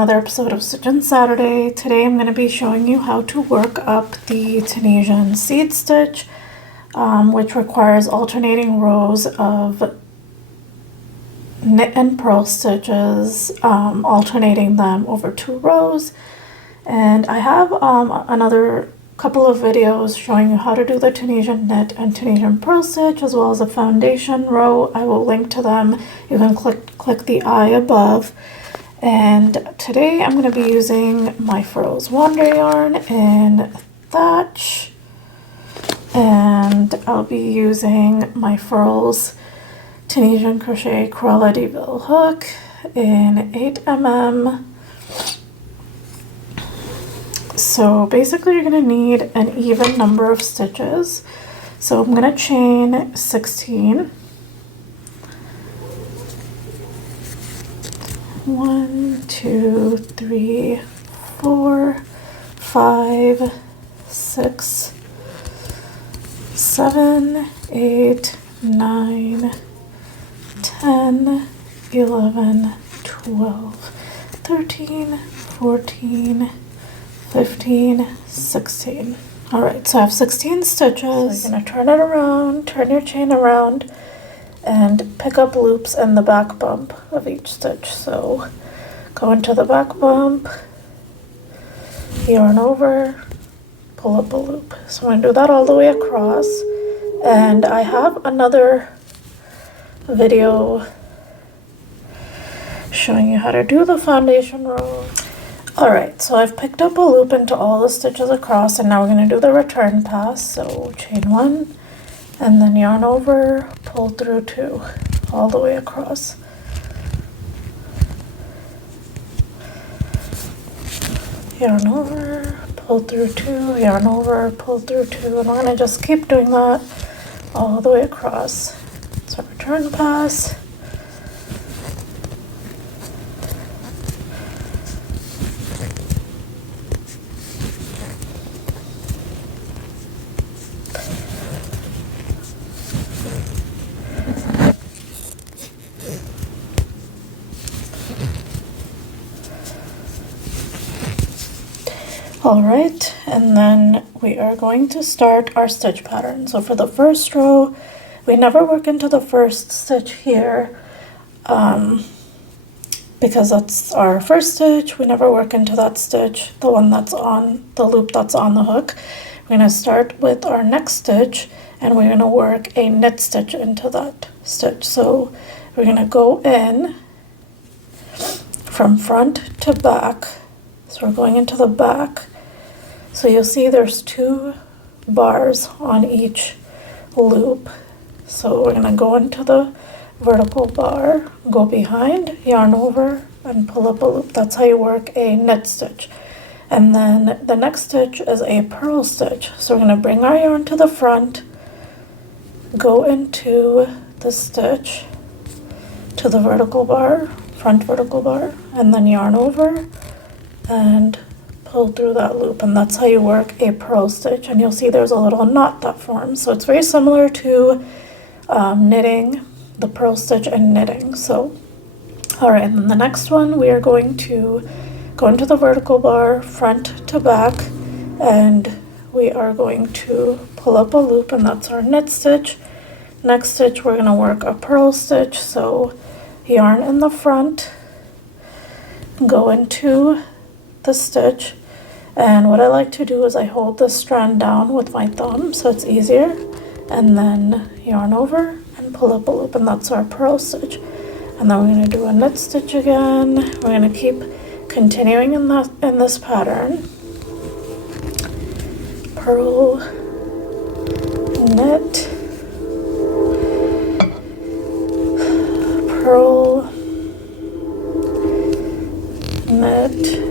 another episode of Stitch on Saturday. Today I'm going to be showing you how to work up the Tunisian seed stitch, which requires alternating rows of knit and purl stitches, alternating them over 2 rows. And I have another couple of videos showing you how to do the Tunisian knit and Tunisian purl stitch, as well as a foundation row. I will link to them. You can click the I above. And today I'm going to be using my Furrows Wander yarn in Thatch, and I'll be using my Furrows Tunisian crochet Corolla de Ville hook in 8mm. So basically you're going to need an even number of stitches. So I'm going to chain 16. 1, 2, 3, 4, 5, 6, 7, 8, 9, 10, 11, 12, 13, 14, 15, 16. Alright, so I have 16 stitches. So you're going to turn it around, turn your chain around, and pick up loops in the back bump of each stitch. So go into the back bump, yarn over, pull up a loop. So I'm going to do that all the way across, and I have another video showing you how to do the foundation row. Alright, so I've picked up a loop into all the stitches across, and now we're going to do the return pass. So chain 1, and then yarn over, pull through 2, all the way across. Yarn over, pull through 2, yarn over, pull through 2, and we're gonna just keep doing that all the way across. So return pass. Alright, and then we are going to start our stitch pattern. So for the first row, we never work into the first stitch here, because that's our first stitch. We never work into that stitch, the one that's on the loop that's on the hook. We're going to start with our next stitch, and we're going to work a knit stitch into that stitch. So we're going to go in from front to back. So we're going into the back. So you'll see there's 2 bars on each loop. So we're going to go into the vertical bar, go behind, yarn over, and pull up a loop. That's how you work a knit stitch. And then the next stitch is a purl stitch. So we're going to bring our yarn to the front, go into the stitch to the vertical bar, front vertical bar, and then yarn over and pull through that loop, and that's how you work a purl stitch. And you'll see there's a little knot that forms, so it's very similar to knitting, the purl stitch and knitting. So alright, and then the next one, we are going to go into the vertical bar front to back, and we are going to pull up a loop, and that's our knit stitch. Next stitch, we're going to work a purl stitch. So yarn in the front, go into the stitch, and what I like to do is I hold this strand down with my thumb so it's easier, and then yarn over and pull up a loop, and that's our purl stitch. And then we're going to do a knit stitch again. We're going to keep continuing in this pattern. Purl, knit, purl, knit,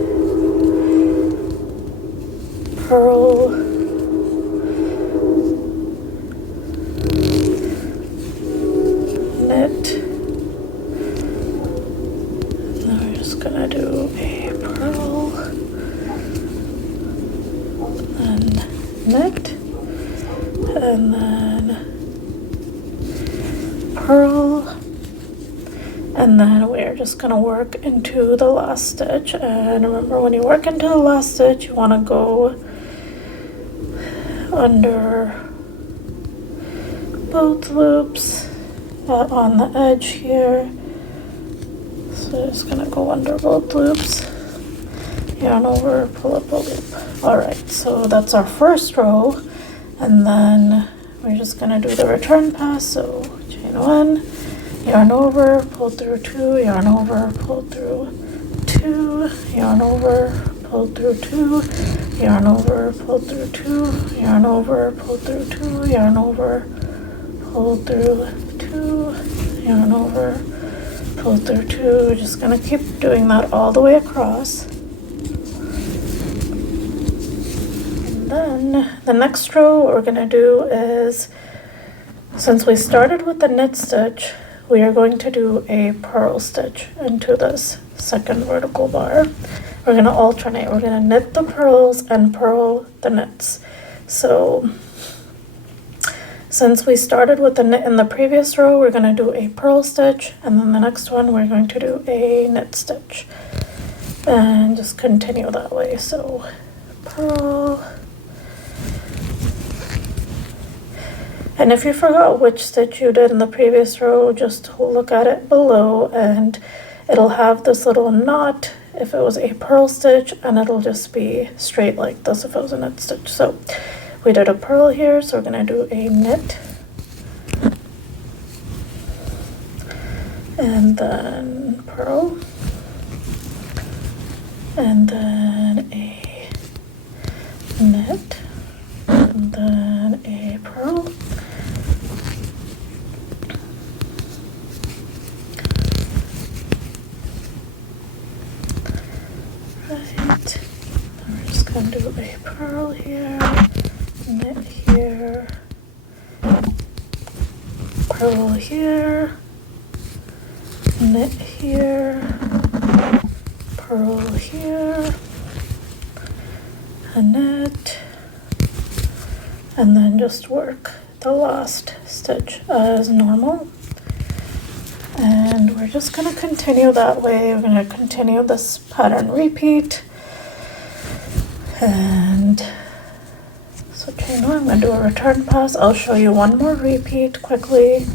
purl, knit. Now we're just gonna do a purl, and knit, and then purl, And then we're just going to work into the last stitch. And remember, when you work into the last stitch, you want to go under both loops on the edge here. So just going to go under both loops, yarn over, pull up a loop. Alright, so that's our first row. And then we're just going to do the return pass. So chain 1, yarn over, pull through 2, yarn over, pull through 2, yarn over, pull through 2, yarn over, pull through 2, yarn over, pull through 2, yarn over, pull through 2, yarn over, pull through 2. We're just going to keep doing that all the way across. And then the next row what we're going to do is, since we started with the knit stitch, we are going to do a purl stitch into this second vertical bar. We're going to alternate. We're going to knit the purls and purl the knits. So since we started with the knit in the previous row, we're going to do a purl stitch, and then the next one we're going to do a knit stitch. And just continue that way. So purl. And if you forgot which stitch you did in the previous row, just look at it below and it'll have this little knot if it was a purl stitch, and it'll just be straight like this if it was a knit stitch. So we did a purl here, so we're going to do a knit. And then purl. And then a knit. And then a purl. Right, we're just going to do a purl here, knit here, purl here, knit here, purl here, a knit, and then just work the last stitch as normal. And we're just going to continue that way. We're going to continue this pattern repeat. And so chain 1, I'm going to do a return pass. I'll show you one more repeat quickly.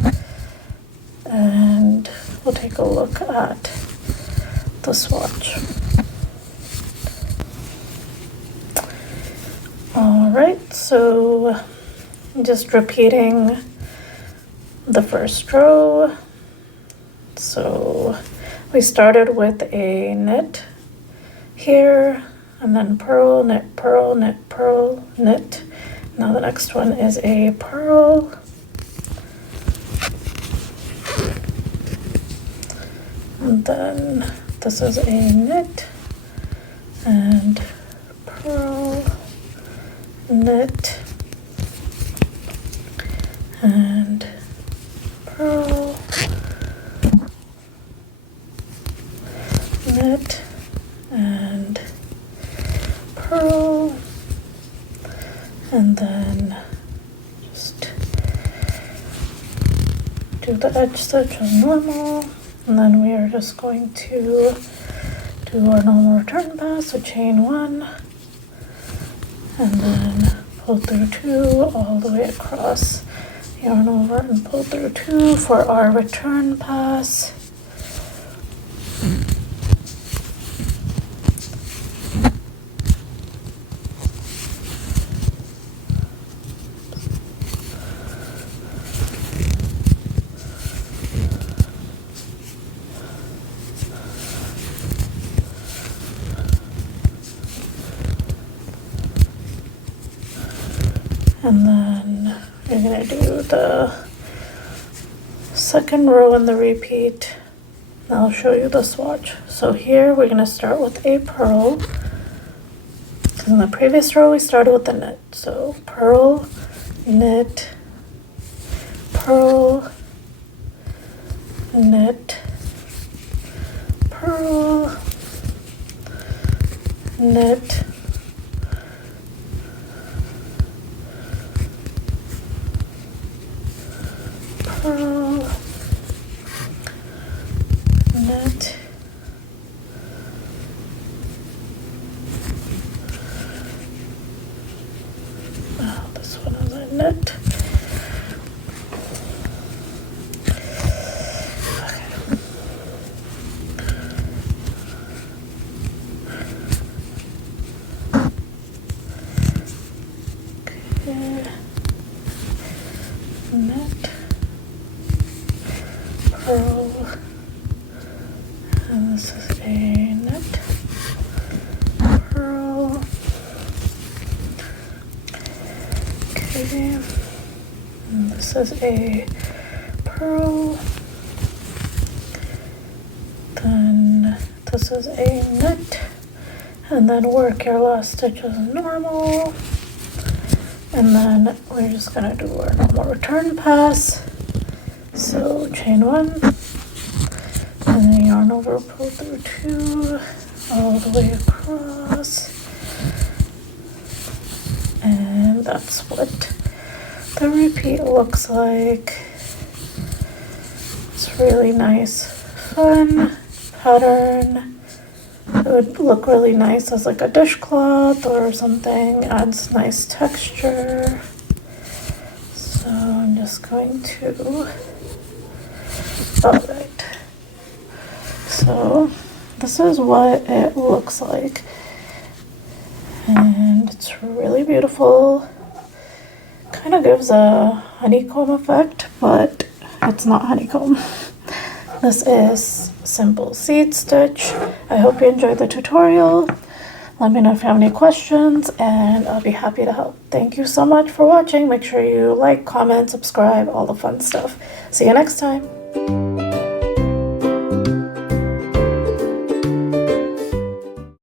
And we'll take a look at the swatch. Alright, so just repeating the first row. So we started with a knit here, and then purl, knit, purl, knit, purl, knit. Now the next one is a purl, and then this is a knit, and purl, knit, and purl, knit, and purl, and then just do the edge stitch as normal, and then we are just going to do our normal return pass, so chain 1, and then pull through 2 all the way across, yarn over and pull through 2 for our return pass. And then you're going to do the second row in the repeat. I'll show you the swatch. So here we're going to start with a purl. Because in the previous row we started with the knit. So purl, knit, purl, knit, purl, knit, purl, knit. Knit, purl, and this is a knit, purl. Okay, and this is a purl, then this is a knit, and then work your last stitch as normal. And then we're just gonna do our normal return pass. So chain 1, and then yarn over, pull through 2, all the way across. And that's what the repeat looks like. It's really nice, fun pattern. It would look really nice as like a dishcloth or something, adds nice texture. So I'm just going to, alright. So this is what it looks like. And it's really beautiful. Kind of gives a honeycomb effect, but it's not honeycomb. This is simple seed stitch. I hope you enjoyed the tutorial. Let me know if you have any questions and I'll be happy to help. Thank you so much for watching. Make sure you like, comment, subscribe, all the fun stuff. See you next time.